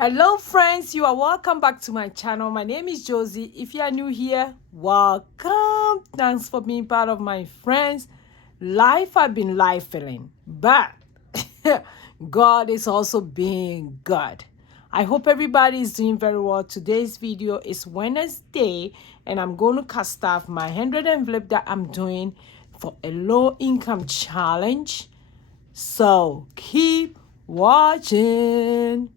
Hello friends, you are welcome back to my channel. My name is Josy. If you are new here, welcome. Thanks for being part of my friends. Life have been life-filling, but God is also being God. I hope everybody is doing very well. Today's video is Wednesday, and I'm going to cast off my 100 envelope that I'm doing for a low income challenge. So keep watching.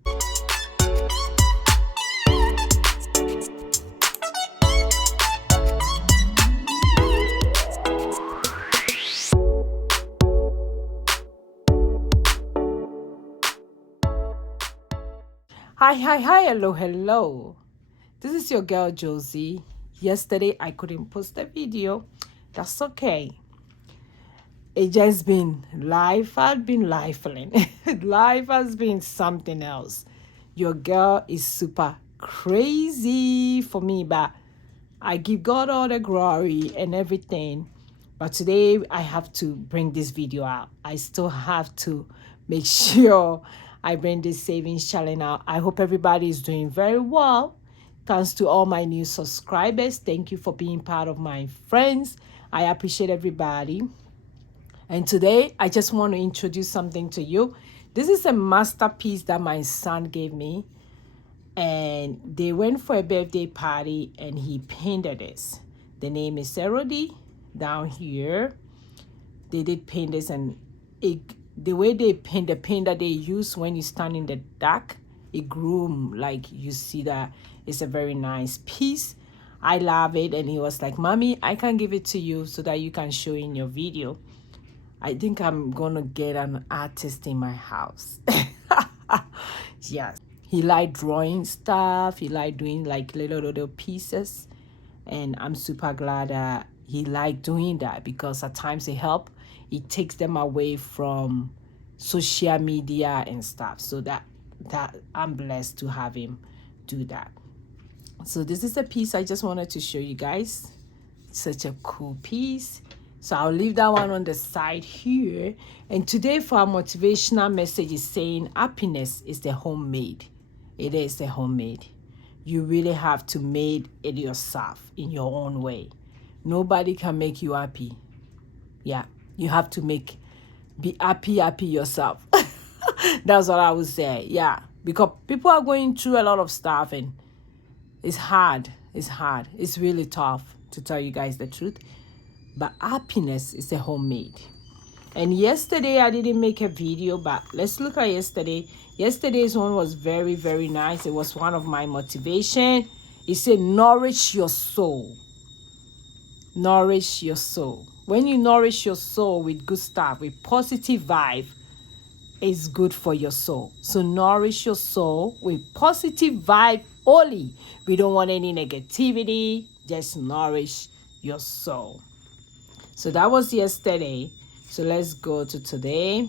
Hi, hello. This is your girl Josy. Yesterday I couldn't post a video. That's okay. It just been life had been lifeling. Life has been something else. Your girl is super crazy for me, but I give God all the glory and everything. But today I have to bring this video out. I still have to make sure I bring this savings challenge out. I hope everybody is doing very well. Thanks to all my new subscribers. Thank you for being part of my friends. I appreciate everybody. And today I just want to introduce something to you. This is a masterpiece that my son gave me. And they went for a birthday party and he painted this. The name is 𝒓𝒄𝒉 down here. They did paint this, and the way they paint, the paint that they use when you stand in the dark, it grew like you see that. It's a very nice piece. I love it. And he was like, Mommy, I can give it to you so that you can show in your video. I think I'm gonna get an artist in my house. Yes. He liked drawing stuff. He liked doing like little pieces. And I'm super glad that he liked doing that, because at times it takes them away from social media and stuff. So that I'm blessed to have him do that. So this is a piece I just wanted to show you guys. Such a cool piece. So I'll leave that one on the side here. And today for our motivational message is saying happiness is the homemade. It is the homemade. You really have to make it yourself in your own way. Nobody can make you happy. Yeah, you have to be happy yourself. That's what I would say. Yeah, because people are going through a lot of stuff and it's hard. It's really tough, to tell you guys the truth. But happiness is a homemade. And yesterday I didn't make a video, but let's look at yesterday. Yesterday's one was very, very nice. It was one of my motivation. It said, nourish your soul. Nourish your soul. When you nourish your soul with good stuff, with positive vibe, it's good for your soul. So nourish your soul with positive vibe only. We don't want any negativity. Just nourish your soul. So that was yesterday. So let's go to today.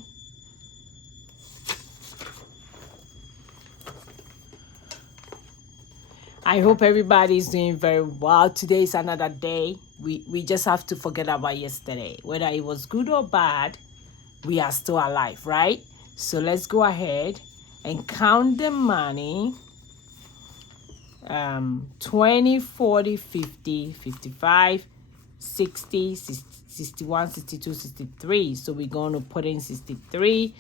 I hope everybody is doing very well. Today is another day. We just have to forget about yesterday. Whether it was good or bad, we are still alive, right? So let's go ahead and count the money. 20, 40, 50, 55, 60, 61, 62, 63. So we're going to put in 63.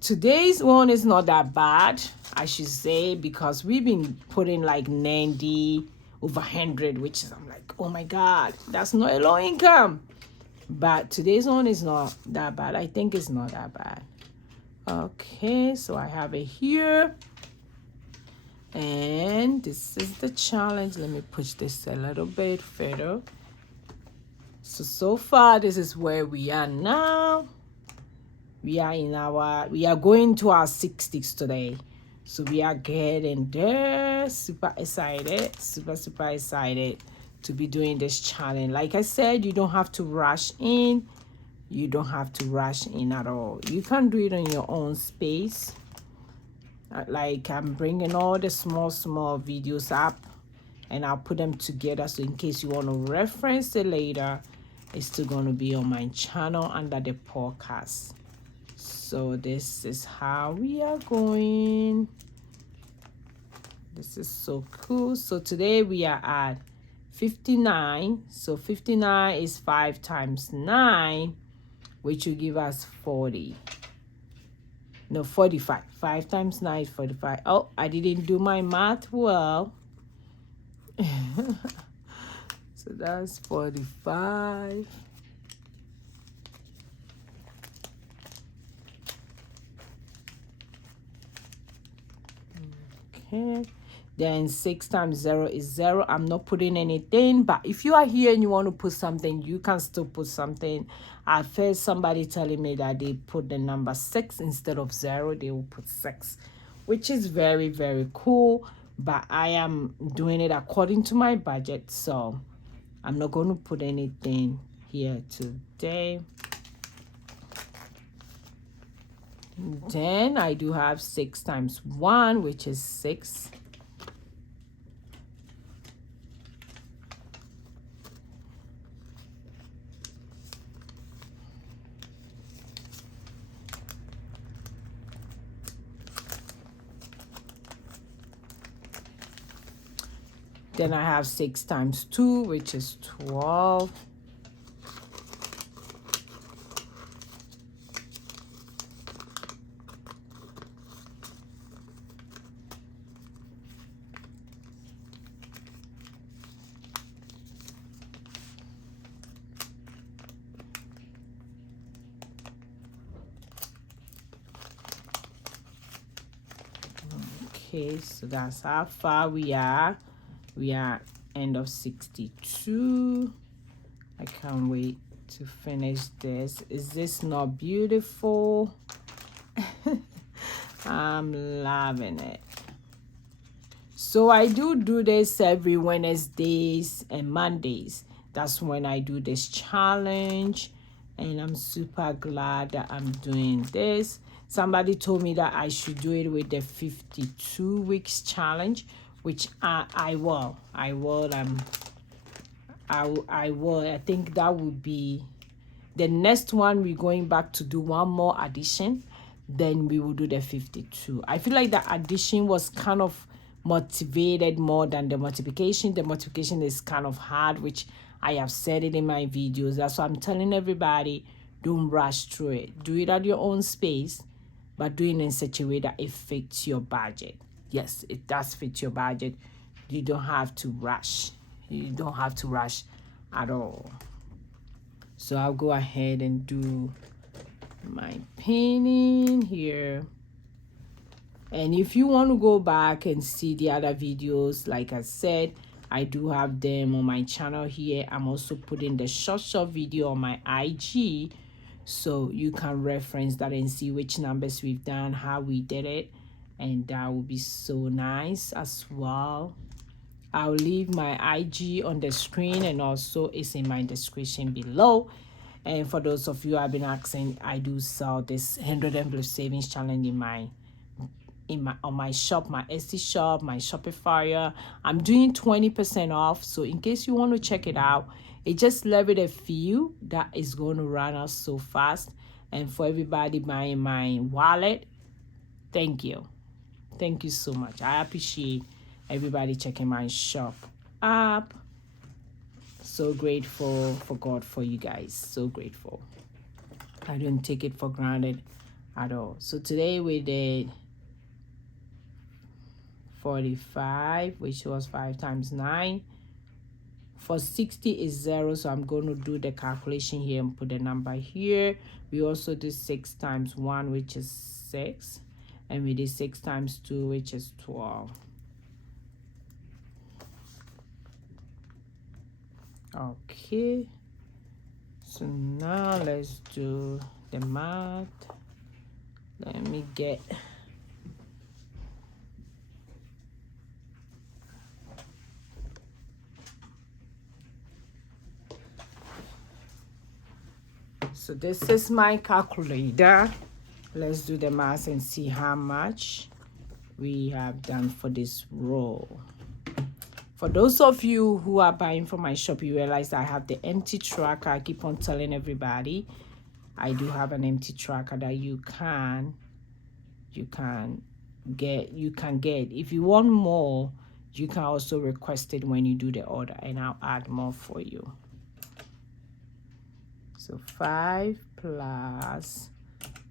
Today's one is not that bad, I should say, because we've been putting like 90 over 100, which is, I'm like, oh my God, that's not a low income. But today's one is not that bad. I think it's not that bad. Okay, so I have it here. And this is the challenge. Let me push this a little bit further. So far, this is where we are now. We are going to our 60s today. So we are getting there. Super excited. Super excited to be doing this challenge. Like I said, you don't have to rush in. You don't have to rush in at all. You can do it in your own space. Like I'm bringing all the small videos up, and I'll put them together, so in case you want to reference it later, it's still going to be on my channel under the podcast. So this is how we are going. This is so cool. So today we are at 59. So 59 is 5 times 9, which will give us 40. No, 45. 5 times 9 is 45. Oh, I didn't do my math well. So that's 45. Okay. Then 6 times 0 is 0. I'm not putting anything, but if you are here and you want to put something, you can still put something. At first, somebody telling me that they put the number 6 instead of 0. They will put 6, which is very, very cool. But I am doing it according to my budget, so I'm not going to put anything here today. Then I do have 6 times 1, which is 6. Then I have 6 times 2, which is 12. Okay, so that's how far we are. We are end of 62. I can't wait to finish this. Is this not beautiful? I'm loving it. So I do this every Wednesdays and Mondays. That's when I do this challenge, and I'm super glad that I'm doing this. Somebody told me that I should do it with the 52 weeks challenge, which I will. I will. I think that would be the next one. We're going back to do one more addition, then we will do the 52. I feel like the addition was kind of motivated more than the multiplication. The multiplication is kind of hard, which I have said it in my videos. That's why I'm telling everybody, don't rush through it. Do it at your own space, but do it in such a way that it fits your budget. Yes, it does fit your budget. You don't have to rush. You don't have to rush at all. So I'll go ahead and do my painting here. And if you want to go back and see the other videos, like I said, I do have them on my channel here. I'm also putting the short video on my IG, so you can reference that and see which numbers we've done, how we did it, and that will be so nice as well. I'll leave my IG on the screen, and also it's in my description below. And for those of you who have been asking, I do sell this 100 envelope savings challenge on my shop, my Etsy shop, my Shopify. I'm doing 20% off, so in case you want to check it out, it just levied a few that is going to run out so fast. And for everybody buying my wallet, thank you so much. I appreciate everybody checking my shop up. So grateful for God for you guys. So grateful. I don't take it for granted at all. So today we did 45, which was 5 times 9. For 60 is 0, so I'm going to do the calculation here and put the number here. We also did 6 times 1, which is 6. And we did 6 times 2, which is 12. Okay. So now let's do the math. Let me get... So this is my calculator. Let's do the math and see how much we have done for this row. For those of you who are buying from my shop, you realize I have the empty tracker. I keep on telling everybody I do have an empty tracker that you can get. If you want more, You can also request it when you do the order, and I'll add more for you. So 5 plus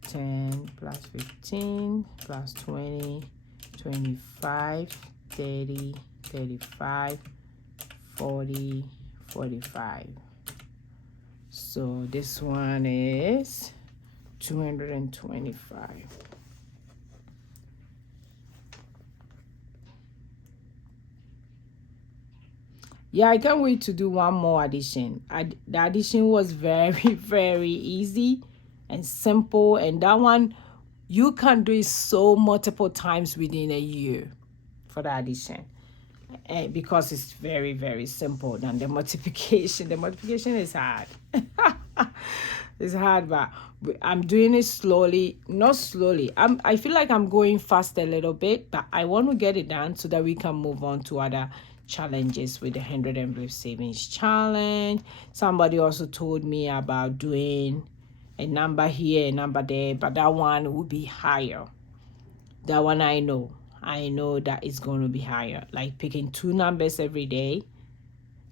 10 plus 15 plus 20, 25, 30, 35, 40, 45. So this one is 225. Yeah, I can't wait to do one more addition. The addition was very, very easy and simple. And that one, you can do it so multiple times within a year for the addition. And because it's very, very simple than the multiplication. The multiplication is hard. It's hard, but I'm doing it slowly. Not slowly. I feel like I'm going fast a little bit, but I want to get it done so that we can move on to other challenges with the 100 envelope savings challenge. Somebody also told me about doing a number here, a number there, but that one will be higher. That one I know that it's going to be higher, like picking 2 numbers every day.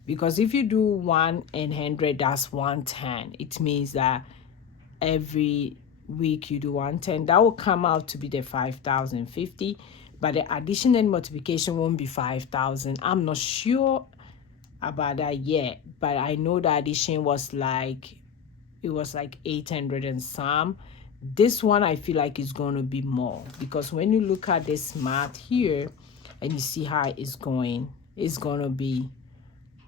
Because if you do 1 and 100, that's 110. It means that every week you do 110. That will come out to be the 5,050. But the addition and multiplication won't be 5,000. I'm not sure about that yet. But I know the addition was like, it was like 800 and some. This one I feel like is going to be more, because when you look at this math here and you see how it's going to be,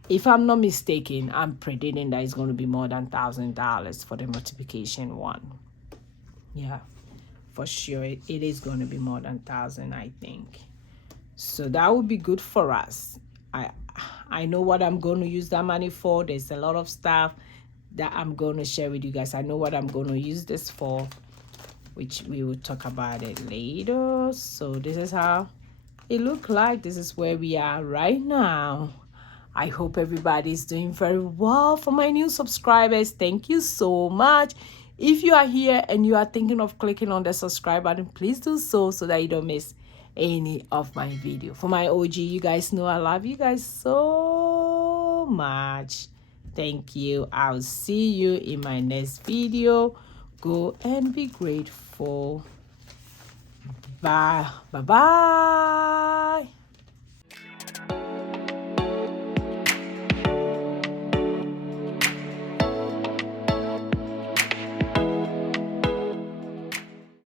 if I'm not mistaken, I'm predicting that it's going to be more than $1,000 for the multiplication one. Yeah, for sure it is going to be more than 1,000, I think. So that would be good for us. I know what I'm going to use that money for. There's a lot of stuff that I'm going to share with you guys. I know what I'm going to use this for, which we will talk about it later. So this is how it look like. This is where we are right now. I hope everybody's doing very well. For my new subscribers, thank you so much. If you are here and you are thinking of clicking on the subscribe button, please do so that you don't miss any of my video. For my OG, you guys know I love you guys so much. Thank you. I'll see you in my next video. Go and be grateful. Bye. Bye-bye.